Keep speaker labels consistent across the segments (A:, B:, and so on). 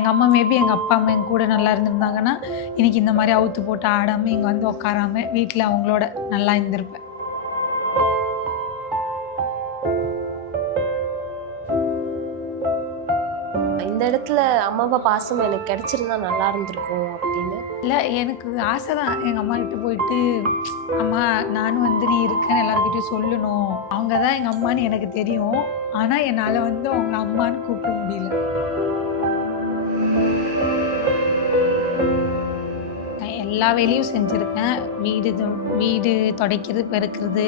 A: எங்கள் அம்மா மேபி எங்கள் அப்பா அம்மா என் கூட நல்லா இருந்திருந்தாங்கன்னா இன்னைக்கு இந்த மாதிரி அவுத்து போட்டு ஆடாமல் இங்கே வந்து உட்காராம வீட்டில் அவங்களோட நல்லா இருந்திருப்பேன்.
B: இந்த இடத்துல அம்மா அப்பா பாசம் எனக்கு கிடைச்சிருந்தா நல்லா இருந்திருக்கும் அப்படின்னு.
A: இல்லை எனக்கு ஆசை தான் எங்கள் அம்மா கிட்ட போயிட்டு அம்மா நானும் வந்து நீ இருக்கேன்னு எல்லாருக்கிட்டையும் சொல்லணும். அவங்க தான் எங்கள் அம்மான்னு எனக்கு தெரியும். ஆனால் என்னால் வந்து அவங்க அம்மான்னு கூப்பிட முடியல. எல்லா வேலையும் செஞ்சுருக்கேன். வீடு வீடு துடைக்கிறது பெருக்கிறது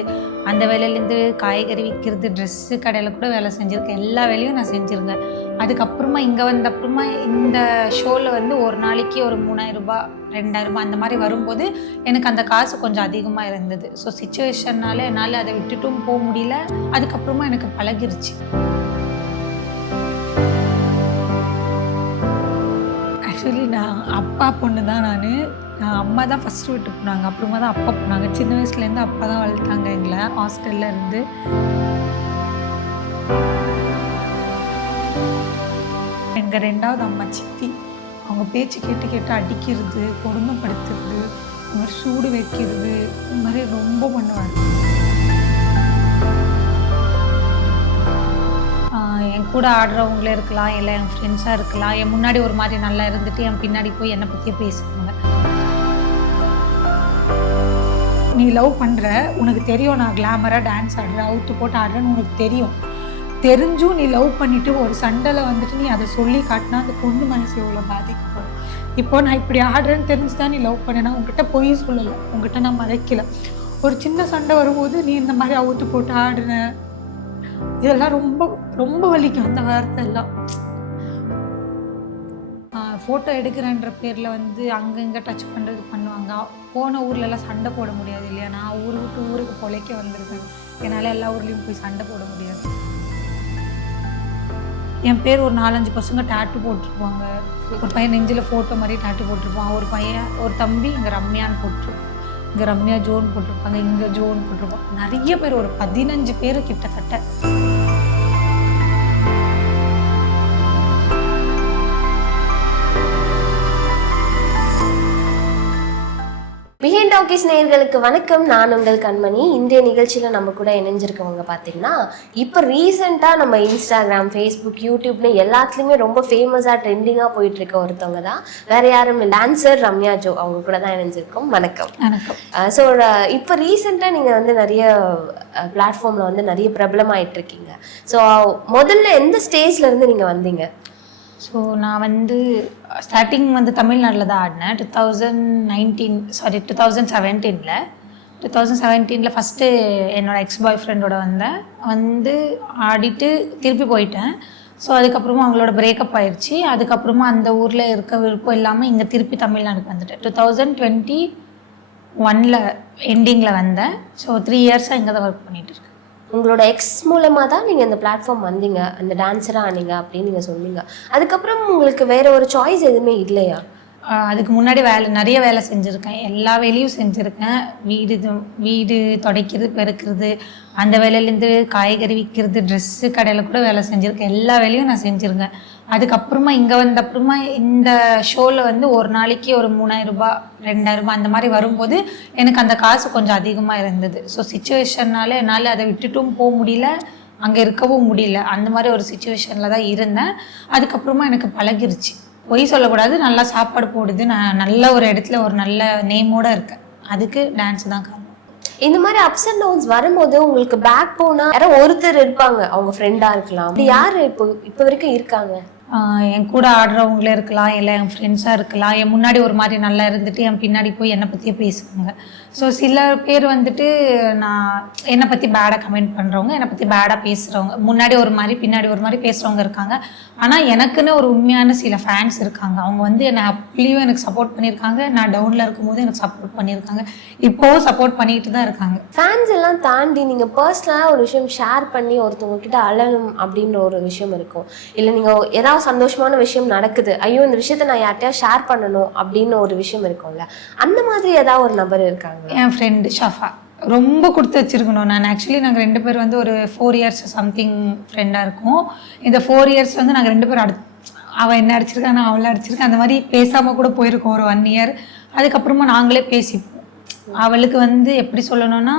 A: அந்த வேலையிலேருந்து காய்கறி விற்கிறது ட்ரெஸ்ஸு கடையில் கூட வேலை செஞ்சுருக்கேன். எல்லா வேலையும் நான் செஞ்சுருக்கேன் அதுக்கப்புறமா இங்கே வந்த அப்புறமா இந்த ஷோவில் வந்து ஒரு நாளைக்கு ஒரு மூணாயிரம் ரூபாய் ரெண்டாயிரம் அந்த மாதிரி வரும்போது எனக்கு அந்த காசு கொஞ்சம் அதிகமாக இருந்தது. ஸோ சுச்சுவேஷன்னால என்னால் அதை விட்டுட்டும் போக முடியல. அதுக்கப்புறமா எனக்கு பழகிருச்சு. ஆக்சுவலி நான் அப்பா பொண்ணு தான் நான். அம்மா தான் ஃபஸ்ட்டு விட்டு போனாங்க. அப்புறமா தான் அப்பா போனாங்க. சின்ன வயசுலேருந்து அப்பா தான் வளர்த்தாங்க எங்களை. ஹாஸ்டலில் இருந்து. எங்கள் ரெண்டாவது அம்மா சித்தி அவங்க பேச்சு கேட்டு கேட்டு அடிக்கிறது கொடுமைப்படுத்துறது இந்த மாதிரி சூடு வைக்கிறது இந்த மாதிரி ரொம்ப பண்ணுவாங்க. என் கூட ஆடுறவங்களே இருக்கலாம் இல்லை என் ஃப்ரெண்ட்ஸாக இருக்கலாம். என் முன்னாடி ஒரு மாதிரி நல்லா இருந்துட்டு என் பின்னாடி போய் என்னை பற்றியே பேசுவாங்க. நீ லவ் பண்ணுற உனக்கு தெரியும் நான் கிளாமராக டான்ஸ் ஆடுறேன் அவுத்து போட்டு ஆடுறேன்னு உனக்கு தெரியும். தெரிஞ்சும் நீ லவ் பண்ணிட்டு ஒரு சண்டையில் வந்துட்டு நீ அதை சொல்லி காட்டினா அந்த பொண்ணு மனசு எவ்வளோ பாதிக்கப்படும். இப்போ நான் இப்படி ஆடுறேன்னு தெரிஞ்சு தான் நீ லவ் பண்ணேன்னா உங்ககிட்ட பொய் சொல்லலை உங்ககிட்ட நான் மறைக்கல. ஒரு சின்ன சண்டை வரும்போது நீ இந்த மாதிரி அவுத்து போட்டு ஆடுன இதெல்லாம் ரொம்ப ரொம்ப வலிக்கும் அந்த வார்த்தை எல்லாம் ஃபோட்டோ எடுக்கிறேன்ற பேரில் வந்து அங்கங்கே டச் பண்ணுறது பண்ணுவாங்க. போன ஊர்லலாம் சண்டை போட முடியாது இல்லையா? நான் ஊர் விட்டு ஊருக்கு பொழைக்க வந்திருக்கேன். என்னால் எல்லா ஊர்லேயும் போய் சண்டை போட முடியாது. என் பேர் ஒரு நாலஞ்சு பசங்க டேட்டு போட்டிருப்பாங்க. ஒரு பையன் நெஞ்சில் ஃபோட்டோ மாதிரி டேட்டு போட்டிருப்பான். ஒரு பையன் ஒரு தம்பி இங்கே ரம்யான்னு போட்டிருப்பான். இங்கே ரம்யா ஜோன் போட்டிருப்பாங்க. இங்கே ஜோன் போட்டிருப்பான். நிறைய பேர் ஒரு பதினஞ்சு பேர் கிட்டத்தட்ட
B: பிஹைண்ட் டாக்கிஸ் நேயர்களுக்கு வணக்கம். நான் உங்கள் கண்மணி. இன்றைய நிகழ்ச்சியில் நம்ம கூட இணைஞ்சிருக்கவங்க பார்த்தீங்கன்னா இப்போ ரீசெண்டாக நம்ம இன்ஸ்டாகிராம் ஃபேஸ்புக் யூடியூப்னு எல்லாத்துலேயுமே ரொம்ப ஃபேமஸாக ட்ரெண்டிங்காக போயிட்டு இருக்க ஒருத்தவங்க தான். வேற யாரும் டான்சர் ரம்யா ஜோ அவங்க கூட தான் இணைஞ்சிருக்கோம். வணக்கம்.
A: வணக்கம்.
B: ஸோ இப்போ ரீசெண்டாக நீங்கள் வந்து நிறைய பிளாட்ஃபார்மில் வந்து நிறைய பிரபலமாயிட்டு இருக்கீங்க ஸோ முதல்ல எந்த ஸ்டேஜ்ல இருந்து நீங்கள் வந்தீங்க?
A: ஸோ நான் வந்து uh, ஸ்டார்டிங் வந்து தமிழ்நாட்டில் தான் ஆடினேன். Two thousand nineteen sorry two thousand செவன்டீனில் two thousand செவன்டீனில் ஃபஸ்ட்டு என்னோட எக்ஸ் பாய் ஃப்ரெண்டோட வந்தேன். வந்து ஆடிட்டு திருப்பி போயிட்டேன். ஸோ அதுக்கப்புறமா அவங்களோட பிரேக்கப் ஆயிடுச்சு அதுக்கப்புறமா அந்த ஊரில் இருக்க விருப்பம் இல்லாமல் இங்கே திருப்பி தமிழ்நாடுக்கு வந்துட்டேன். டூ தௌசண்ட் டுவெண்ட்டி ஒனில் எண்டிங்கில் வந்தேன். ஸோ த்ரீ இயர்ஸாக இங்கே தான் ஒர்க் பண்ணிகிட்டு இருக்கேன்.
B: உங்களோட எக்ஸ் மூலமாக தான் நீங்கள் இந்த பிளாட்ஃபார்ம் வந்தீங்க. அந்த டான்ஸராக ஆனீங்க அப்படின்னு நீங்கள் சொன்னீங்க. அதுக்கப்புறம் உங்களுக்கு வேற ஒரு சாய்ஸ் எதுவுமே இல்லையா?
A: அதுக்கு முன்னாடி வேலை நிறைய வேலை செஞ்சுருக்கேன். எல்லா வேலையும் செஞ்சுருக்கேன். வீடு வீடு துடைக்கிறது பெருக்கிறது அந்த வேலையிலேருந்து காய்கறி விற்கிறது ட்ரெஸ்ஸு கடையில் கூட வேலை செஞ்சுருக்கேன். எல்லா வேலையும் நான் செஞ்சுருக்கேன். அதுக்கப்புறமா இங்கே வந்த அப்புறமா இந்த ஷோவில் வந்து ஒரு நாளைக்கு ஒரு மூணாயிரம் ரூபாய் ரெண்டாயிரம் ரூபாய் அந்த மாதிரி வரும்போது எனக்கு அந்த காசு கொஞ்சம் அதிகமாக இருந்தது. ஸோ சுச்சுவேஷன்னால என்னால் அதை விட்டுட்டும் போக முடியல. அங்கே இருக்கவும் முடியல. அந்த மாதிரி ஒரு சுச்சுவேஷனில் தான் இருந்தேன். அதுக்கப்புறமா எனக்கு பழகிருச்சு. பொய் சொல்லக்கூடாது நல்லா சாப்பாடு போடுது. நான் நல்ல ஒரு இடத்துல ஒரு நல்ல நேமோட இருக்கேன். அதுக்கு டான்ஸ் தான் காரணம்.
B: இந்த மாதிரி அப்ஸ் அண்ட் டவுன்ஸ் வரும்போது உங்களுக்கு பேக் போனா யாரோ ஒருத்தர் இருப்பாங்க. அவங்க ஃப்ரெண்டா இருக்கலாம். அப்படி யாரு இப்போ இப்போ வரைக்கும் இருக்காங்க?
A: என் கூட ஆடுறவங்களே இருக்கலாம் இல்லை என் ஃப்ரெண்ட்ஸாக இருக்கலாம். என் முன்னாடி ஒரு மாதிரி நல்லா இருந்துட்டு என் பின்னாடி போய் என்னை பற்றியே பேசுவாங்க. ஸோ சில பேர் வந்துட்டு நான் என்னை பற்றி பேடாக கமெண்ட் பண்ணுறவங்க என்னை பற்றி பேடாக பேசுகிறவங்க முன்னாடி ஒரு மாதிரி பின்னாடி ஒரு மாதிரி பேசுகிறவங்க இருக்காங்க. ஆனால் எனக்குன்னு ஒரு உண்மையான சில ஃபேன்ஸ் இருக்காங்க. அவங்க வந்து என்னை அப்பலேயும் எனக்கு சப்போர்ட் பண்ணியிருக்காங்க. நான் டவுனில் இருக்கும்போது எனக்கு சப்போர்ட் பண்ணியிருக்காங்க. இப்போவும் சப்போர்ட் பண்ணிட்டு தான் இருக்காங்க.
B: ஃபேன்ஸ் எல்லாம் தாண்டி நீங்கள் பர்சனலாக ஒரு விஷயம் ஷேர் பண்ணி ஒருத்தவங்க கிட்ட அழணும் அப்படின்ற ஒரு விஷயம் இருக்கும். இல்லை நீங்கள் ஏதாவது சந்தோஷமான விஷயம் நடக்குது. ஐயோ இந்த விஷயத்த நான் யார்கிட்டயா ஷேர் பண்ணணும் அப்படின்னு ஒரு விஷயம் இருக்கும்ல. அந்த மாதிரி ஏதாவது ஒரு நபர் இருக்காங்க
A: என் ஃப்ரெண்டு ஷஃபா. ரொம்ப கொடுத்து வச்சிருக்கணும் நான். ஆக்சுவலி நாங்கள் ரெண்டு பேர் வந்து ஒரு ஃபோர் இயர்ஸ் சம்திங் ஃப்ரெண்டாக இருக்கோம். இந்த ஃபோர் இயர்ஸ் வந்து நாங்கள் ரெண்டு பேரும் அடு அவள் என்ன அடிச்சிருக்கா நான் அவளை அடிச்சிருக்கேன். அந்த மாதிரி பேசாமல் கூட போயிருக்கோம் ஒரு ஒன் இயர் அதுக்கப்புறமா நாங்களே பேசிப்போம். அவளுக்கு வந்து எப்படி சொல்லணும்னா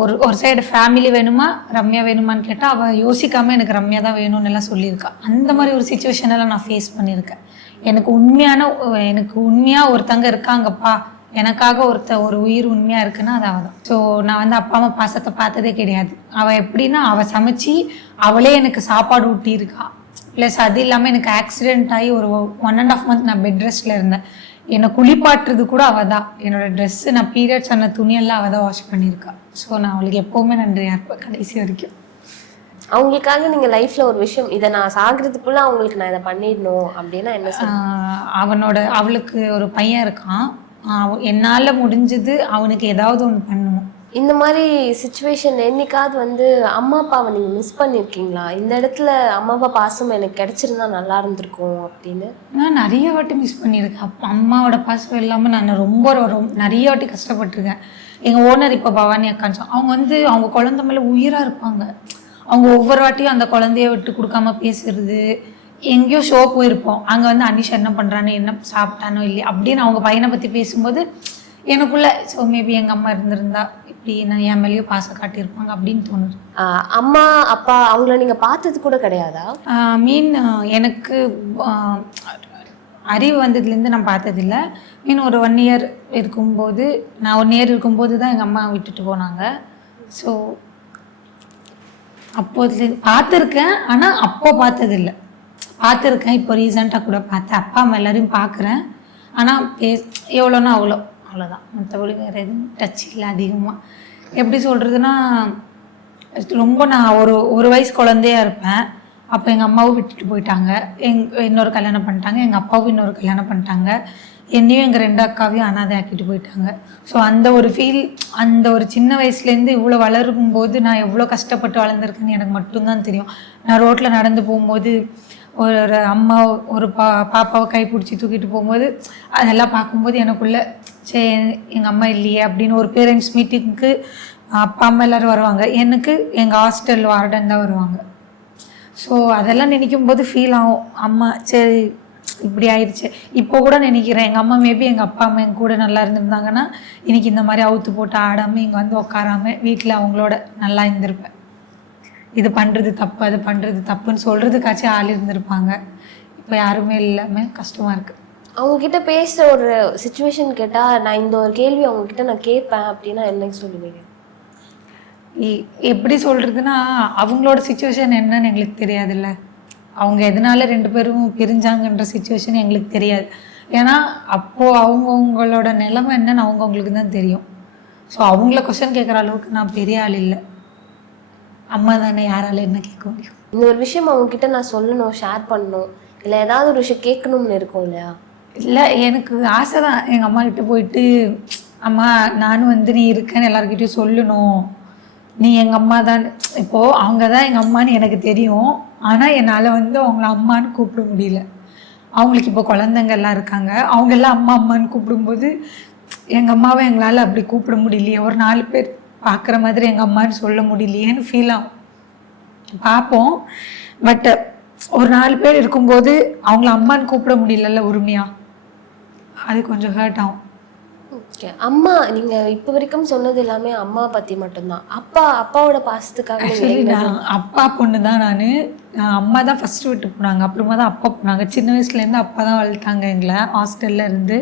A: ஒரு ஒரு சைடு ஃபேமிலி வேணுமா? ரம்யா வேணுமான்னு கேட்டால் அவள் யோசிக்காமல் எனக்கு ரம்யா தான் வேணும்னு எல்லாம் சொல்லியிருக்கா. அந்த மாதிரி ஒரு சுச்சுவேஷனெல்லாம் நான் ஃபேஸ் பண்ணியிருக்கேன். எனக்கு உண்மையான எனக்கு உண்மையாக ஒருத்தங்க இருக்காங்கப்பா. எனக்காக ஒருத்த ஒரு உயிர் உண்மையாக இருக்குன்னா அது அவள் தான் ஸோ நான் வந்து அப்பா அம்மா பாசத்தை பார்த்ததே கிடையாது. அவள் எப்படின்னா அவள் சமைச்சு அவளே எனக்கு சாப்பாடு ஊட்டியிருக்கா. ப்ளஸ் அது இல்லாமல் எனக்கு ஆக்சிடென்ட் ஆகி ஒரு ஒன் அண்ட் ஆஃப் மந்த் நான் பெட் ரெஸ்ட்டில் இருந்தேன். என்னை குளிப்பாட்டுறது கூட அவள் தான் என்னோட ட்ரெஸ்ஸு நான் பீரியட்ஸ் ஆன துணியெல்லாம் அவள் தான் வாஷ் பண்ணியிருக்கா. ஸோ நான் அவளுக்கு எப்போவுமே நன்றியாக இருப்பேன் கடைசி வரைக்கும்.
B: அவங்களுக்காக நீங்க லைஃப்ல ஒரு விஷயம் இதை நான் சாகிறதுக்குள்ள அவங்களுக்கு நான் இதை பண்ணிடணும் அப்படின்னா என்ன
A: அவனோட அவளுக்கு ஒரு பையன் இருக்கான். அவ- என்னால முடிஞ்சது அவனுக்கு ஏதாவது ஒன்று பண்ணணும்.
B: இந்த மாதிரி சுச்சுவேஷன் என்னைக்காவது வந்து அம்மா அப்பாவை நீங்க மிஸ் பண்ணிருக்கீங்களா? இந்த இடத்துல அம்மா அப்பா பாசம் எனக்கு கிடைச்சிருந்தா நல்லா இருந்திருக்கும் அப்படின்னு.
A: நான் நிறைய வாட்டி மிஸ் பண்ணியிருக்கேன். அப்பா அம்மாவோட பாசம் இல்லாமல் நான் ரொம்ப ரொம்ப நிறைய வாட்டி கஷ்டப்பட்டிருக்கேன். எங்கள் ஓனர் இப்போ பவானி அக்கான்னு அவங்க வந்து அவங்க குழந்தை மேலே உயிராக இருப்பாங்க. அவங்க ஒவ்வொரு வாட்டியும் அந்த குழந்தைய விட்டு கொடுக்காம பேசுறது. எங்கேயோ ஷோ போயிருப்போம். அங்கே வந்து அனிஷா என்ன பண்ணுறான்னு என்ன சாப்பிட்டானோ இல்லையா அப்படின்னு அவங்க பையனை பற்றி பேசும்போது எனக்குள்ள ஸோ மேபி எங்கள் அம்மா இருந்திருந்தா இப்படி நான் என் மேலேயும் பாசம் காட்டியிருப்பாங்க அப்படின்னு தோணுது.
B: அம்மா அப்பா அவங்கள நீங்க பார்த்தது கூட கிடையாதா?
A: மீன் எனக்கு அறிவு வந்ததுலேருந்து நான் பார்த்ததில்ல. மீன் ஒரு ஒன் இயர் இருக்கும்போது நான் ஒன் இயர் இருக்கும்போது தான் எங்கள் அம்மா விட்டுட்டு போனாங்க. ஸோ அப்போதுலேருந்து பார்த்துருக்கேன் ஆனால் அப்போ பார்த்ததில்ல. பார்த்துருக்கேன் இப்போ ரீசெண்டாக கூட பார்த்தேன். அப்பா அம்மா எல்லாரையும் பார்க்குறேன். ஆனால் பே எவ்வளோன்னா அவ்வளோ. அவ்வளோதான் மற்றபடி வேறு எதுவும் டச் இல்லை அதிகமாக எப்படி சொல்கிறதுன்னா ரொம்ப நான் ஒரு ஒரு வயசு குழந்தையா இருப்பேன். அப்போ எங்கள் அம்மாவும் விட்டுட்டு போயிட்டாங்க. எங் இன்னொரு கல்யாணம் பண்ணிட்டாங்க. எங்கள் அப்பாவும் இன்னொரு கல்யாணம் பண்ணிட்டாங்க. என்னையும் எங்கள் ரெண்டு அக்காவையும் அனாதை ஆக்கிட்டு போயிட்டாங்க. ஸோ அந்த ஒரு ஃபீல் அந்த ஒரு சின்ன வயசுலேருந்து இவ்வளோ வளரும் போது நான் எவ்வளோ கஷ்டப்பட்டு வளர்ந்துருக்கேன்னு எனக்கு மட்டும்தான் தெரியும். நான் ரோட்டில் நடந்து போகும்போது ஒரு ஒரு அம்மா ஒரு பா பாப்பாவை கை பிடிச்சி தூக்கிட்டு போகும்போது அதெல்லாம் பார்க்கும்போது எனக்குள்ள சரி எங்கள் அம்மா இல்லையே அப்படின்னு ஒரு பேரண்ட்ஸ் மீட்டிங்க்கு அப்பா அம்மா எல்லோரும் வருவாங்க. எனக்கு எங்கள் ஹாஸ்டல் வார்டன் தான் வருவாங்க. ஸோ அதெல்லாம் நினைக்கும் போது ஃபீல் ஆகும். அம்மா சரி இப்படி ஆயிடுச்சு இப்போ கூட நினைக்கிறேன் எங்கள் அம்மா மேபி எங்கள் அப்பா அம்மா எங்க கூட நல்லா இருந்திருந்தாங்கன்னா இன்னைக்கு இந்த மாதிரி அவுத்து போட்டு ஆடாமல் இங்கே வந்து உட்காராம வீட்டில் அவங்களோட நல்லா இருந்திருப்பேன். இது பண்ணுறது தப்பு அது பண்ணுறது தப்புன்னு சொல்கிறதுக்காச்சும் ஆள் இருந்திருப்பாங்க. இப்போ யாருமே இல்லாமல் கஷ்டமாக இருக்குது
B: அவங்க கிட்ட பேசுற ஒரு சுச்சுவேஷன் கேட்டா நான் இந்த ஒரு கேள்வி அவங்க கிட்ட நான் கேட்பேன் அப்படின்னா என்ன சொல்லுவீங்க?
A: எப்படி சொல்றதுன்னா அவங்களோட சுச்சுவேஷன் என்னன்னு எங்களுக்கு தெரியாதுல்ல. அவங்க எதனால ரெண்டு பேரும் பிரிஞ்சாங்கன்ற சுச்சுவேஷன் எங்களுக்கு தெரியாது. ஏன்னா அப்போ அவங்கவுங்களோட நிலைமை என்னன்னு அவங்கவுங்களுக்கு தான் தெரியும். ஸோ அவங்கள கொஸ்டின் கேட்குற அளவுக்கு நான் பெரிய ஆள் இல்லை. அம்மா தானே யாரால என்ன கேட்க முடியும்?
B: இந்த ஒரு விஷயம் அவங்க கிட்ட நான் சொல்லணும் ஷேர் பண்ணணும். இல்ல ஏதாவது ஒரு விஷயம் கேட்கணும்னு இருக்கும் இல்லையா?
A: இல்லை எனக்கு ஆசை தான் எங்கள் அம்மா கிட்ட போயிட்டு அம்மா நானும் வந்து நீ இருக்கேன்னு எல்லாருக்கிட்டையும் சொல்லணும். நீ எங்கள் அம்மா தான். இப்போது அவங்க தான் எங்கள் அம்மான்னு எனக்கு தெரியும். ஆனால் என்னால் வந்து அவங்கள அம்மான்னு கூப்பிட முடியல. அவங்களுக்கு இப்போ குழந்தைங்க எல்லாம் இருக்காங்க. அவங்க எல்லாம் அம்மா அம்மான்னு கூப்பிடும்போது எங்கள் அம்மாவை எங்களால் அப்படி கூப்பிட முடியலையே. ஒரு நாலு பேர் பார்க்குற மாதிரி எங்கள் அம்மான்னு சொல்ல முடியலையேன்னு ஃபீல் ஆகும். பார்ப்போம். பட் ஒரு நாலு பேர் இருக்கும்போது அவங்கள அம்மான்னு கூப்பிட முடியலல்ல உரிமையா? அது கொஞ்சம் ஹர்ட் ஆகும்.
B: ஓகே அம்மா நீங்க இப்ப வரைக்கும் சொன்னது எல்லாமே அம்மா பத்தி மட்டும்தான். அப்பா அப்பாவோட பாசத்துக்காக
A: ஆக்சுவலி நான் அப்பா பொண்ணு தான் நான் அம்மா தான் ஃபர்ஸ்ட் விட்டு போனாங்க. அப்புறமா தான் அப்பா போனாங்க. சின்ன வயசுலேருந்து அப்பா தான் வளர்த்தாங்க எங்களை ஹாஸ்டல்ல இருந்து.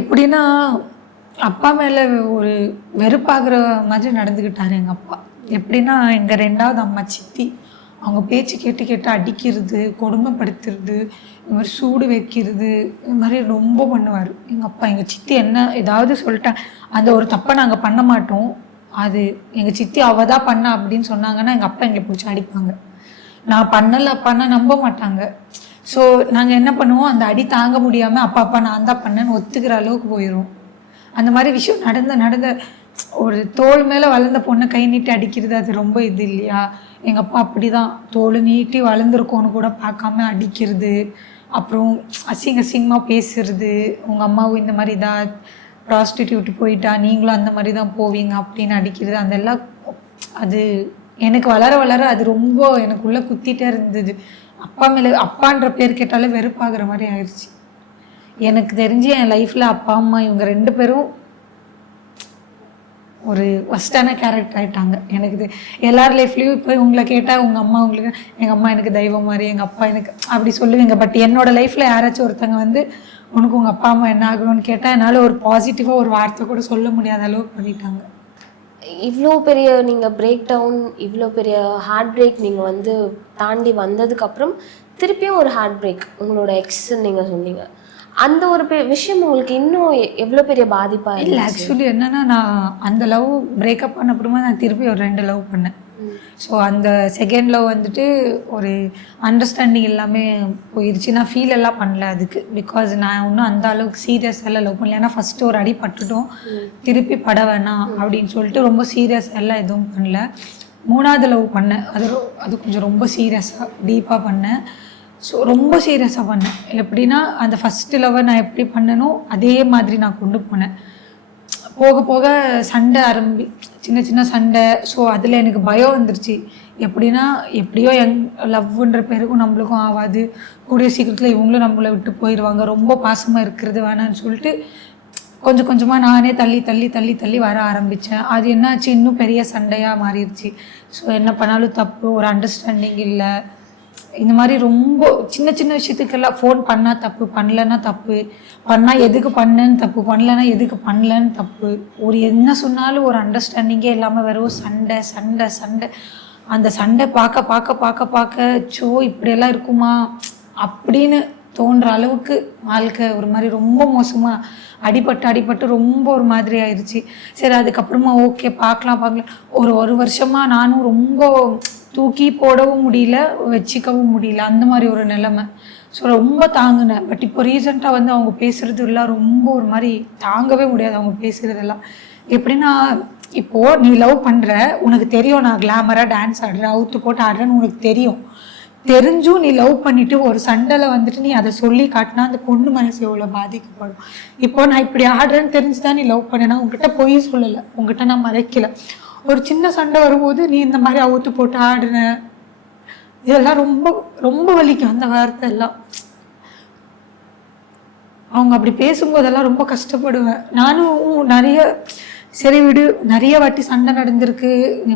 A: எப்படின்னா அப்பா மேலே ஒரு வெறுப்பாகிற மாதிரி நடந்துக்கிட்டாரு எங்கள் அப்பா. எப்படின்னா எங்கள் ரெண்டாவது அம்மா சித்தி அவங்க பேச்சு கேட்டு கேட்டு அடிக்கிறது கொடுமைப்படுத்துறது இந்த மாதிரி சூடு வைக்கிறது இந்த மாதிரி ரொம்ப பண்ணுவார். எங்கள் அப்பா எங்கள் சித்தி என்ன ஏதாவது சொல்லிட்டாங்க அந்த ஒரு தப்பை நாங்கள் பண்ண மாட்டோம். அது எங்கள் சித்தி அவ தான் பண்ணா அப்படின்னு சொன்னாங்கன்னா எங்கள் அப்பா எங்களை பிடிச்சி அடிப்பாங்க. நான் பண்ணலை அப்பான்னா நம்ப மாட்டாங்க. ஸோ நாங்கள் என்ன பண்ணுவோம்? அந்த அடி தாங்க முடியாமல் அப்பா அப்பா நான் தான் பண்ணேன்னு ஒத்துக்கிற அளவுக்கு போயிடும் அந்த மாதிரி விஷயம் நடந்த நடந்த ஒரு தோல் மேலே வளர்ந்த பொண்ணை கை நீட்டி அடிக்கிறது அது ரொம்ப இது இல்லையா? எங்கள் அப்பா அப்படி தான் தோல் நீட்டி வளர்ந்துருக்கோன்னு கூட பார்க்காம அடிக்கிறது. அப்புறம் அசிங்க அசிங்கமாக பேசுறது உங்கள் அம்மாவும் இந்த மாதிரி தான் ப்ராஸ்டியூட் போயிட்டா நீங்களும் அந்த மாதிரி தான் போவீங்க அப்படின்னு அடிக்கிறது அதெல்லாம் அது எனக்கு வளர வளர அது ரொம்ப எனக்குள்ளே குத்திட்டே இருந்தது. அப்பா மேலே அப்பான்ற பேர் கேட்டாலே வெறுப்பாகிற மாதிரி ஆயிடுச்சு எனக்கு தெரிஞ்சு என் லைஃப்பில் அப்பா அம்மா இவங்க ரெண்டு பேரும் ஒரு ஒஸ்டான கேரக்டர் ஆகிட்டாங்க எனக்கு இது எல்லார் லைஃப்லேயும் இப்போ உங்களை கேட்டால் உங்கள் அம்மா உங்களுக்கு எங்கள் அம்மா எனக்கு தெய்வம் மாதிரி எங்கள் அப்பா எனக்கு அப்படி சொல்லுவீங்க. பட் என்னோட லைஃப்பில் யாராச்சும் ஒருத்தங்க வந்து உனக்கு உங்கள் அப்பா அம்மா என்ன ஆகணும்னு கேட்டால் என்னால் ஒரு பாசிட்டிவாக ஒரு வார்த்தை கூட சொல்ல முடியாத அளவுக்கு பண்ணிட்டாங்க.
B: இவ்வளோ பெரிய நீங்கள் பிரேக் டவுன் இவ்வளோ பெரிய ஹார்ட் பிரேக் நீங்கள் வந்து தாண்டி வந்ததுக்கப்புறம் திருப்பியும் ஒரு ஹார்ட் பிரேக் உங்களோட எக்ஸ் நீங்கள் சொன்னீங்க. அந்த ஒரு விஷயம் உங்களுக்கு இன்னும் எவ்வளோ பெரிய பாதிப்பாக
A: இல்லை ஆக்சுவலி என்னன்னா நான் அந்த லவ் பிரேக்கப் பண்ண அப்புறமா நான் திருப்பி ஒரு ரெண்டு லவ் பண்ணேன். ஸோ அந்த செகண்ட் லவ் வந்துட்டு ஒரு அண்டர்ஸ்டாண்டிங் எல்லாமே போயிடுச்சு நான் ஃபீல் எல்லாம் பண்ணல அதுக்கு. பிகாஸ் நான் இன்னும் அந்த அளவுக்கு சீரியஸ் எல்லாம் லவ் பண்ணல. ஏன்னா ஃபஸ்ட்டு ஒரு அடி பட்டுட்டோம். திருப்பி பட வேணாம் அப்படின்னு சொல்லிட்டு ரொம்ப சீரியஸ் எல்லாம் எதுவும் பண்ணல. மூணாவது லவ் பண்ணேன். அது அது கொஞ்சம் ரொம்ப சீரியஸாக டீப்பாக பண்ணேன். ஸோ ரொம்ப சீரியஸாக பண்ணேன். எப்படின்னா அந்த ஃபஸ்ட்டு லவ்வை நான் எப்படி பண்ணனோ அதே மாதிரி நான் கொண்டு போனேன். போக போக சண்டை ஆரம்பி சின்ன சின்ன சண்டை. ஸோ அதில் எனக்கு பயம் வந்துருச்சு. எப்படின்னா எப்படியோ எங் லவ்ன்ற பேருக்கும் நம்மளுக்கும் ஆகாது. கூடிய சீக்கிரத்தில் இவங்களும் நம்மளை விட்டு போயிடுவாங்க ரொம்ப பாசமாக இருக்கிறது வேணான்னு சொல்லிட்டு கொஞ்சம் கொஞ்சமாக நானே தள்ளி தள்ளி தள்ளி தள்ளி வர ஆரம்பித்தேன் அது என்னாச்சு? இன்னும் பெரிய சண்டையாக மாறிடுச்சு ஸோ என்ன பண்ணாலும் தப்பு. ஒரு அண்டர்ஸ்டாண்டிங் இல்லை. இந்த மாதிரி ரொம்ப சின்ன சின்ன விஷயத்துக்கெல்லாம் ஃபோன் பண்ணால் தப்பு பண்ணலன்னா தப்பு. பண்ணால் எதுக்கு பண்ணேன்னு தப்பு பண்ணலன்னா எதுக்கு பண்ணலன்னு தப்பு. ஒரு என்ன சொன்னாலும் ஒரு அண்டர்ஸ்டாண்டிங்கே இல்லாமல் வெறும் சண்டை சண்டை சண்டை. அந்த சண்டை பார்க்க பார்க்க பார்க்க பார்க்க சோ இப்படியெல்லாம் இருக்குமா? அப்படின்னு தோன்ற அளவுக்கு வாழ்க்கை ஒரு மாதிரி ரொம்ப மோசமாக அடிபட்டு அடிபட்டு ரொம்ப ஒரு மாதிரி ஆயிடுச்சு சரி அதுக்கப்புறமா ஓகே பார்க்கலாம் பார்க்கலாம். ஒரு ஒரு வருஷமாக நானும் ரொம்ப தூக்கி போடவும் முடியல வச்சுக்கவும் முடியல. அந்த மாதிரி ஒரு நிலைமை. ஸோ ரொம்ப தாங்கினேன். பட் இப்போ ரீசெண்டாக வந்து அவங்க பேசுகிறது எல்லாம் ரொம்ப ஒரு மாதிரி தாங்கவே முடியாது அவங்க பேசுறதெல்லாம். எப்படின்னா இப்போது நீ லவ் பண்ணுற உனக்கு தெரியும் நான் கிளாமராக டான்ஸ் ஆடுறேன் அவுத்து போட்டு ஆடுறேன்னு உனக்கு தெரியும். தெரிஞ்சும் நீ லவ் பண்ணிட்டு ஒரு சண்டையில் வந்துட்டு நீ அதை சொல்லி காட்டினா அந்த பொண்ணு மனசு எவ்வளோ பாதிக்கப்படும். இப்போ நான் இப்படி ஆடுறேன்னு தெரிஞ்சு தான் நீ லவ் பண்ணேன்னா உங்ககிட்ட பொய் சொல்லலை. உங்ககிட்ட நான் மறைக்கல. ஒரு சின்ன சண்டை வரும்போது நீ இந்த மாதிரி அவுத்து போட்டு ஆடுன? இதெல்லாம் ரொம்ப ரொம்ப வலிக்கும் அந்த வார்த்தை எல்லாம் அவங்க அப்படி பேசும்போதெல்லாம் ரொம்ப கஷ்டப்படுவேன். நானும் நிறைய சரி விடு நிறைய வாட்டி சண்டை நடந்திருக்கு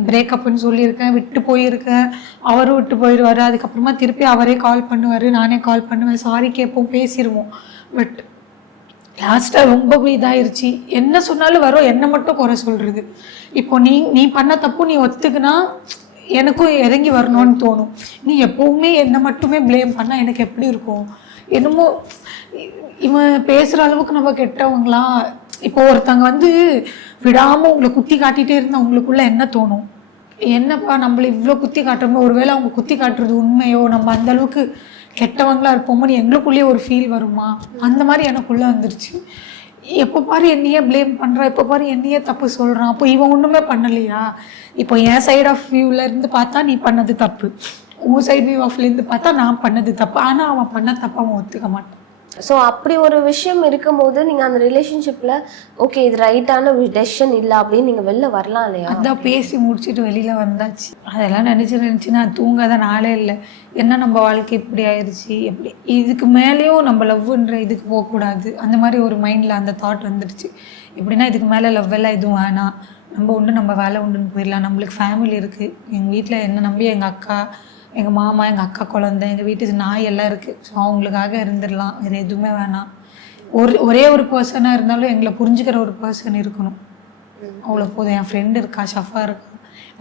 A: பிரேக்கப்னு சொல்லியிருக்கேன் விட்டு போயிருக்கேன் அவரும் விட்டு போயிடுவாரு அதுக்கப்புறமா திருப்பி அவரே கால் பண்ணுவார் நானே கால் பண்ணுவேன் சாரி கேட்போம் பேசிடுவோம் பட் லாஸ்ட்டாக ரொம்ப இதாயிருச்சு. என்ன சொன்னாலும் வரும் என்ன மட்டும் குறை சொல்கிறது இப்போ நீ நீ பண்ண தப்பு நீ ஒத்துக்குனா எனக்கும் இறங்கி வரணும்னு தோணும். நீ எப்பவுமே என்னை மட்டுமே ப்ளேம் பண்ணால் எனக்கு எப்படி இருக்கும்? என்னமோ இவன் பேசுகிற அளவுக்கு நம்ம கெட்டவங்களா? இப்போ ஒருத்தங்க வந்து விடாமல் உங்களை குத்தி காட்டிகிட்டே இருந்தால் உங்களுக்குள்ள என்ன தோணும்? என்னப்பா நம்மளை இவ்வளோ குத்தி காட்டுறோமோ? ஒருவேளை அவங்க குத்தி காட்டுறது உண்மையோ? நம்ம அந்த அளவுக்கு கெட்டவங்களா இருப்போமோன்னு எங்களுக்குள்ளேயே ஒரு ஃபீல் வருமா? அந்த மாதிரி எனக்குள்ளே வந்துருச்சு. எப்போ பாரு என்னையே ப்ளேம் பண்ணுறான் எப்போ பாரு என்னையே தப்பு சொல்கிறான் அப்போ இவன் ஒன்றுமே பண்ணலையா? இப்போ என் சைடு ஆஃப் இருந்து பார்த்தா நீ பண்ணது தப்பு. உன் சைட் வியூ ஆஃப்லேருந்து பார்த்தா நான் பண்ணது தப்பு. ஆனால் அவன் பண்ண தப்பு அவன் ஒத்துக்க மாட்டான்.
B: ஸோ அப்படி ஒரு விஷயம் இருக்கும்போது நீங்கள் அந்த ரிலேஷன்ஷிப்பில் ஓகே இது ரைட்டான டெசிஷன் இல்லை அப்படின்னு நீங்கள் வெளில வரலாம் இல்லையா?
A: அதான் பேசி முடிச்சுட்டு வெளியில் வந்தாச்சு. அதெல்லாம் நினச்சி நினச்சி நான் தூங்காத நாளே இல்லை. என்ன நம்ம வாழ்க்கை இப்படி ஆயிடுச்சு எப்படி? இதுக்கு மேலேயும் நம்ம லவ்ன்ற இதுக்கு போகக்கூடாது. அந்த மாதிரி ஒரு மைண்டில் அந்த தாட் வந்துடுச்சு. எப்படின்னா இதுக்கு மேலே லவ் எல்லாம் எதுவும் வேணாம். நம்ம உண்டு நம்ம வேலை உண்டுன்னு போயிடலாம். நம்மளுக்கு ஃபேமிலி இருக்குது எங்கள் வீட்டில் என்ன நம்பி எங்கள் அக்கா எங்கள் மாமா எங்கள் அக்கா குழந்தை எங்கள் வீட்டு நாய் எல்லாம் இருக்குது ஸோ அவங்களுக்காக இருந்துடலாம். வேறு எதுவுமே வேணாம். ஒரு ஒரே ஒரு பர்சனாக இருந்தாலும் எங்களை புரிஞ்சுக்கிற ஒரு பர்சன் இருக்கணும். அவ்வளோ போதும். என் ஃப்ரெண்டு இருக்கா ஷஃபா இருக்கா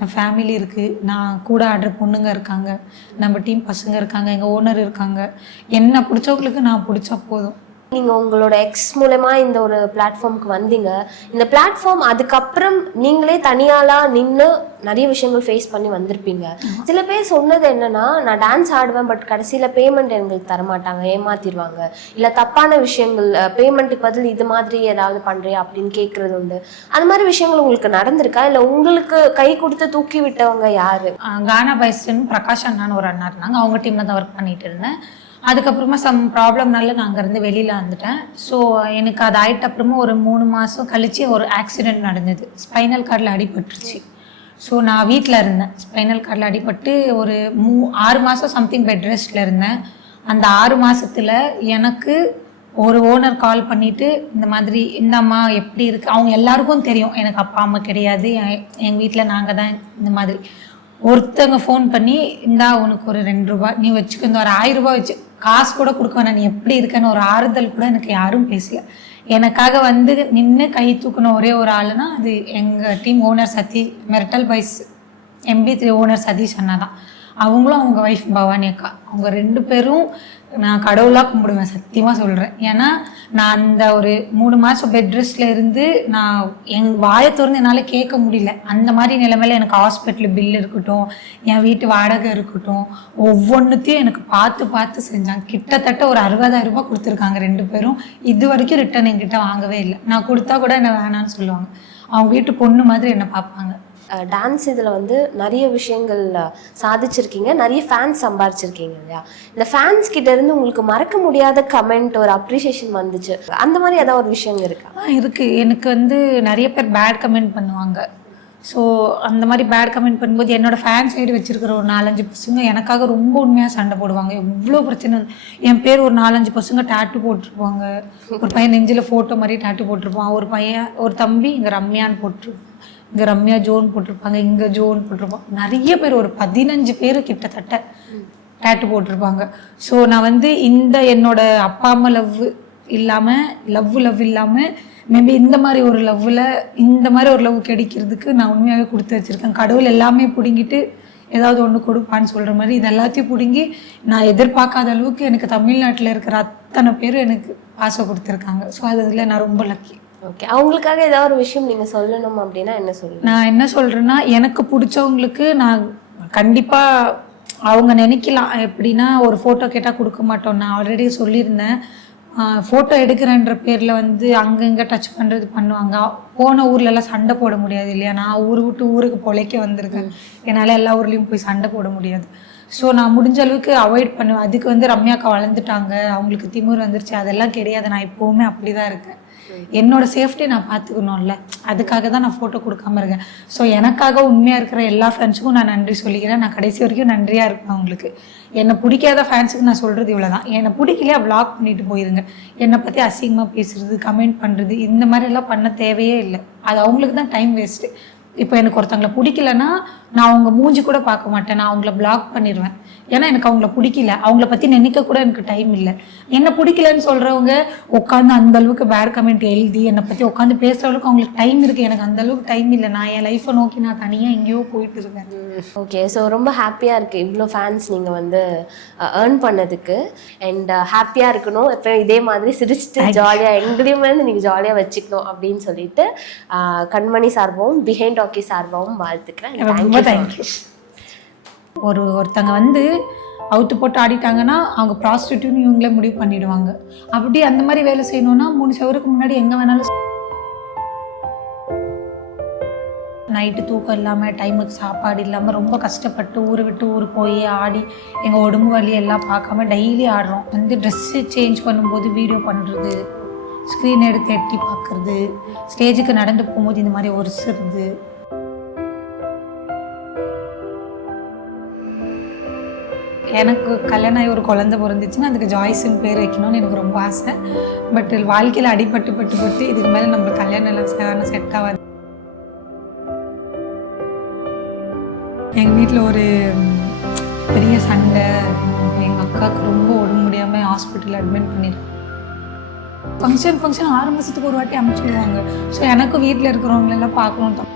A: என் ஃபேமிலி இருக்குது நான் கூட ஆடுற பொண்ணுங்க இருக்காங்க. நம்ம டீம் பசங்க இருக்காங்க. எங்கள் ஓனர் இருக்காங்க. என்ன பிடிச்சவங்களுக்கு நான் பிடிச்சா போதும்.
B: நீங்கள் உங்களோட எக்ஸ் மூலமா இந்த ஒரு பிளாட்ஃபார்முக்கு வந்தீங்க. இந்த பிளாட்ஃபார்ம் அதுக்கப்புறம் நீங்களே தனியாளாக நின்று நிறைய விஷயங்கள் ஃபேஸ் பண்ணி வந்திருப்பீங்க. சில பேர் சொன்னது என்னன்னா நான் டான்ஸ் ஆடுவேன் பட் கடைசியில் பேமெண்ட் எங்களுக்கு தரமாட்டாங்க ஏமாத்திடுவாங்க. இல்லை தப்பான விஷயங்கள் பேமெண்ட்டுக்கு பதில் இது மாதிரி ஏதாவது பண்ணுறியா அப்படின்னு கேட்குறது உண்டு. அந்த மாதிரி விஷயங்கள் உங்களுக்கு நடந்திருக்கா? இல்லை உங்களுக்கு கை கொடுத்து தூக்கி விட்டவங்க யாரு?
A: கானா பைசன் பிரகாஷ் அண்ணான்னு ஒரு அண்ணா இருந்தாங்க. அவங்க டீமில் தான் ஒர்க் பண்ணிட்டு இருந்தேன். அதுக்கப்புறமா சம் ப்ராப்ளம்னால நான் அங்கேருந்து வெளியில் வந்துட்டேன். ஸோ எனக்கு அது ஆயிட்ட அப்புறமா ஒரு மூணு மாதம் கழிச்சு ஒரு ஆக்சிடெண்ட் நடந்தது. ஸ்பைனல் கார்டில் அடிபட்டுருச்சு. ஸோ நான் வீட்டில் இருந்தேன். ஸ்பைனல் கார்டில் அடிபட்டு ஒரு மூ ஆறு மாதம் சம்திங் பெட் ரெஸ்ட்டில் இருந்தேன். அந்த ஆறு மாதத்தில் எனக்கு ஒரு ஓனர் கால் பண்ணிட்டு இந்த மாதிரி இந்த அம்மா எப்படி இருக்கு? அவங்க எல்லாருக்கும் தெரியும். எனக்கு அப்பா அம்மா கிடையாது. எங்கள் வீட்டில் நாங்கள் தான் இந்த மாதிரி. ஒருத்தவங்க ஃபோன் பண்ணி இந்தா உனக்கு ஒரு ரெண்டு ரூபாய் நீ வச்சுக்கோ இந்த ஒரு ஆயிரம் ரூபாய் வச்சு காசு கூட கொடுக்க வேணாம் நீ எப்படி இருக்கன்னு ஒரு ஆறுதல் கூட எனக்கு யாரும் பேசல. எனக்காக வந்து நின்று கை தூக்குன ஒரே ஒரு ஆளுனா அது எங்கள் டீம் ஓனர் சதி mortal boys MP three owner Satish அண்ணா தான் அவங்களும் அவங்க ஒய்ஃப் பவானி அக்கா. அவங்க ரெண்டு பேரும் நான் கடவுளாக கும்பிடுவேன் சத்தியமாக சொல்கிறேன் ஏன்னா நான் அந்த ஒரு மூணு மாதம் பெட் ரெஸ்ட்ல இருந்து நான் என் வாயை திறந்து என்னால் கேட்க முடியல. அந்த மாதிரி நிலைமையில எனக்கு ஹாஸ்பிட்டல் பில் இருக்கட்டும் என் வீட்டு வாடகை இருக்கட்டும் ஒவ்வொன்றுத்தையும் எனக்கு பார்த்து பார்த்து செஞ்சாங்க. கிட்டத்தட்ட ஒரு அறுபதாயிரம் ரூபாய் கொடுத்துருக்காங்க ரெண்டு பேரும். இது வரைக்கும் ரிட்டர்ன் என்கிட்ட வாங்கவே இல்லை. நான் கொடுத்தா கூட என்ன வேணான்னு சொல்லுவாங்க. அவங்க வீட்டு பொண்ணு மாதிரி என்னை பார்ப்பாங்க.
B: டான்ஸ் இதில் வந்து நிறைய விஷயங்கள் சாதிச்சிருக்கீங்க. நிறைய ஃபேன்ஸ் சம்பாரிச்சிருக்கீங்க இல்லையா? இந்த ஃபேன்ஸ் கிட்ட இருந்து உங்களுக்கு மறக்க முடியாத கமெண்ட் ஒரு அப்ரிசியேஷன் வந்துச்சு. அந்த மாதிரி ஏதாவது ஒரு விஷயம் இருக்கா?
A: ஆ இருக்கு. எனக்கு வந்து நிறைய பேர் பேட் கமெண்ட் பண்ணுவாங்க. ஸோ அந்த மாதிரி பேட் கமெண்ட் பண்ணும்போது என்னோட ஃபேன் சைடு வச்சிருக்கிற ஒரு நாலஞ்சு பசங்க எனக்காக ரொம்ப உண்மையாக சண்டை போடுவாங்க. எவ்வளோ பிரச்சனை? என் பேர் ஒரு நாலஞ்சு பசங்க டேட்டு போட்டிருப்பாங்க. ஒரு பையன் நெஞ்சில் ஃபோட்டோ மாதிரி டேட்டு போட்டிருப்பான். ஒரு பையன் ஒரு தம்பி இங்கே ரம்யான்னு போட்டிருப்பான். இங்கே ரம்யா ஜோன் போட்டிருப்பாங்க இங்கே ஜோன் போட்டிருப்பாங்க. நிறைய பேர் ஒரு பதினஞ்சு பேர் கிட்டத்தட்ட டேட்டு போட்டிருப்பாங்க. ஸோ நான் வந்து இந்த என்னோட அப்பா அம்மா லவ் இல்லாமல் லவ் லவ் இல்லாமல் மேபி இந்த மாதிரி ஒரு லவ்வில் இந்த மாதிரி ஒரு லவ் கிடைக்கிறதுக்கு நான் உண்மையாகவே கொடுத்து வச்சுருக்கேன். கடவுள் எல்லாமே பிடுங்கிட்டு ஏதாவது ஒன்று கொடுப்பான்னு சொல்கிற மாதிரி இது எல்லாத்தையும் பிடுங்கி நான் எதிர்பார்க்காத அளவுக்கு எனக்கு தமிழ்நாட்டில் இருக்கிற அத்தனை பேர் எனக்கு ஆசை கொடுத்துருக்காங்க. ஸோ அதில் நான் ரொம்ப லக்கி
B: ஓகே அவங்களுக்காக ஏதாவது ஒரு விஷயம் நீங்க சொல்லணும் அப்படின்னா என்ன சொல்லுங்க
A: நான் என்ன சொல்றேன்னா எனக்கு பிடிச்சவங்களுக்கு நான் கண்டிப்பா அவங்க நினைக்கலாம். எப்படின்னா ஒரு ஃபோட்டோ கேட்டால் கொடுக்க மாட்டோம். நான் ஆல்ரெடி சொல்லியிருந்தேன். ஃபோட்டோ எடுக்கிறேன்ற பேரில் வந்து அங்கங்கே டச் பண்ணுறது பண்ணுவாங்க. போன ஊர்லலாம் சண்டை போட முடியாது இல்லையா? நான் ஊர் விட்டு ஊருக்கு பொழைக்க வந்திருக்கேன். என்னால் எல்லா ஊர்லேயும் போய் சண்டை போட முடியாது. ஸோ நான் முடிஞ்ச அளவுக்கு அவாய்ட் பண்ணுவேன். அதுக்கு வந்து ரம்யாக்கா வளர்ந்துட்டாங்க. அவங்களுக்கு திமிர் வந்துருச்சு. அதெல்லாம் கிடையாது. நான் எப்போவுமே அப்படி தான் இருக்கேன். என்னோட சேஃப்டி நான் பார்த்துக்கணும்ல. அதுக்காக தான் நான் ஃபோட்டோ கொடுக்காம இருக்கேன். ஸோ எனக்காக உண்மையாக இருக்கிற எல்லா ஃப்ரெண்ட்ஸுக்கும் நான் நன்றி சொல்லிக்கிறேன். நான் கடைசி வரைக்கும் நன்றியாக இருப்பேன் உங்களுக்கு. என்னை பிடிக்காத ஃபேன்ஸுக்கு நான் சொல்கிறது இவ்வளோ தான் என்னை பிடிக்கலையா ப்ளாக் பண்ணிட்டு போயிருங்க. என்னை பற்றி அசிங்கமாக பேசுறது கமெண்ட் பண்ணுறது இந்த மாதிரி எல்லாம் பண்ண தேவையே இல்லை. அது அவங்களுக்கு தான் டைம் வேஸ்ட்டு இப்போ எனக்கு ஒருத்தவங்களை பிடிக்கலன்னா நான் அவங்க மூஞ்சி கூட பார்க்க மாட்டேன். நான் அவங்கள பிளாக் பண்ணிடுவேன் ஏன்னா எனக்கு அவங்கள பிடிக்கல. அவங்கள பற்றி நினைக்க கூட எனக்கு டைம் இல்லை. என்ன பிடிக்கலன்னு சொல்கிறவங்க உட்காந்து அந்த அளவுக்கு பேட் கமெண்ட் எழுதி என்னை பற்றி உட்காந்து பேசுகிற அளவுக்கு அவங்களுக்கு டைம் இருக்குது எனக்கு அந்த அளவுக்கு டைம் இல்லை. நான் என் லைஃப்பை நோக்கி நான் தனியாக எங்கேயோ போயிட்டு இருக்கேன்.
B: ஓகே ஸோ ரொம்ப ஹாப்பியாக இருக்குது இவ்வளோ ஃபேன்ஸ் நீங்கள் வந்து ஏர்ன் பண்ணதுக்கு. அண்ட் ஹாப்பியாக இருக்கணும். இப்போ இதே மாதிரி சிரிச்சுட்டு ஜாலியாக எங்களையும் வந்து நீங்கள் ஜாலியாக வச்சுக்கணும் அப்படின்னு சொல்லிட்டு கண்மணி சார்பாகவும் பிஹைண்ட் டாக்கி சார்பாகவும் வாழ்த்துக்கிறேன்.
A: ரொம்ப தேங்க்யூ ஒரு ஒருத்தங்க வந்து அவுத்து போட்டு ஆடிட்டாங்கன்னா அவங்க ப்ராஸ்டியூட்னு இவங்களே முடிவு பண்ணிடுவாங்க. அப்படி அந்த மாதிரி வேலை செய்யணும்னா மூணு சவருக்கு முன்னாடி எங்கே வேணாலும் நைட்டு தூக்கம் இல்லாமல் டைமுக்கு சாப்பாடு இல்லாமல் ரொம்ப கஷ்டப்பட்டு ஊரை விட்டு ஊர் போய் ஆடி எங்கள் உடம்பு வலி எல்லாம் பார்க்காம டெய்லி ஆடுறோம். வந்து ட்ரெஸ்ஸு சேஞ்ச் பண்ணும்போது வீடியோ பண்ணுறது ஸ்க்ரீன் எடுத்து எட்டி பார்க்குறது ஸ்டேஜுக்கு நடந்து போகும்போது இந்த மாதிரி ஒரிசுறது எனக்கு கல்யாணம் ஆகி ஒரு குழந்த பிறந்துச்சுன்னா அதுக்கு ஜாய்ஸுன்னு பேர் வைக்கணும்னு எனக்கு ரொம்ப ஆசை. பட் வாழ்க்கையில் அடிபட்டு பட்டு பட்டு இதுக்கு மேலே நம்மளுக்கு கல்யாணம் எல்லாம் செட் ஆகாது. எங்கள் வீட்டில் ஒரு பெரிய சண்டை. எங்கள் அக்காவுக்கு ரொம்ப உடம்பு முடியாமல் ஹாஸ்பிட்டலில் அட்மிட் பண்ணியிருக்கேன் ஃபங்க்ஷன் ஃபங்க்ஷன் ஆறு மாதத்துக்கு ஒரு வாட்டி அனுப்பிச்சிடுவாங்க ஸோ எனக்கும் வீட்டில் இருக்கிறவங்களெல்லாம் பார்க்கணும்.